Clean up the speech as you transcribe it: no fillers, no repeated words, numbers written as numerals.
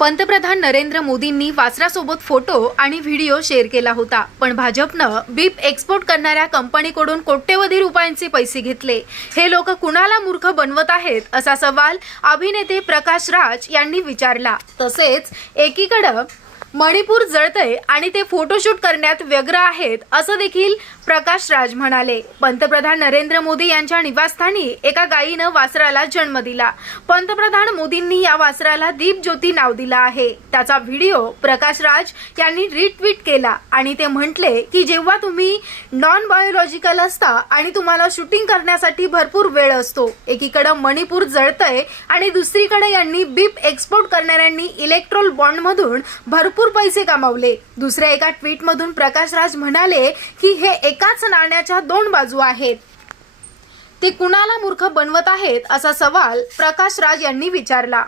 पंतप्रधान नरेंद्र मोदींनी वासरासोबत फोटो आणि व्हिडिओ शेअर केला होता, पण भाजपनं बीप एक्सपोर्ट करणाऱ्या कंपनीकडून कोट्यवधी रुपयांचे पैसे घेतले। हे लोक कुणाला मूर्ख बनवत आहेत असा सवाल अभिनेते प्रकाश राज यांनी विचारला। तसेच एकीकडे मणिपूर जळतंय आणि ते फोटोशूट करण्यात व्यग्र आहेत असं देखील प्रकाश राज म्हणाले। पंतप्रधान नरेंद्र मोदी यांच्या निवासस्थानी एका गायीनं वासराला जन्म दिला। पंतप्रधान मोदींनी या वासराला दीपज्योती नाव दिलं आहे। त्याचा व्हिडिओ प्रकाश राज यांनी रिट्वीट केला आणि ते म्हटले की जेव्हा तुम्ही नॉन बायोलॉजिकल असता आणि तुम्हाला शूटिंग करण्यासाठी भरपूर वेळ असतो, एकीकडे मणिपूर जळतंय आणि दुसरीकडे यांनी बीप एक्सपोर्ट करणाऱ्यांनी इलेक्ट्रोल बॉन्ड मधून भरपूर पैसे कमावले। दुसऱ्या एका ट्विट मधून प्रकाश राज म्हणाले की हे एकाच नाण्याच्या दोन बाजू आहेत। ते कुणाला मूर्ख बनवत आहेत असा सवाल प्रकाश राज यांनी विचारला।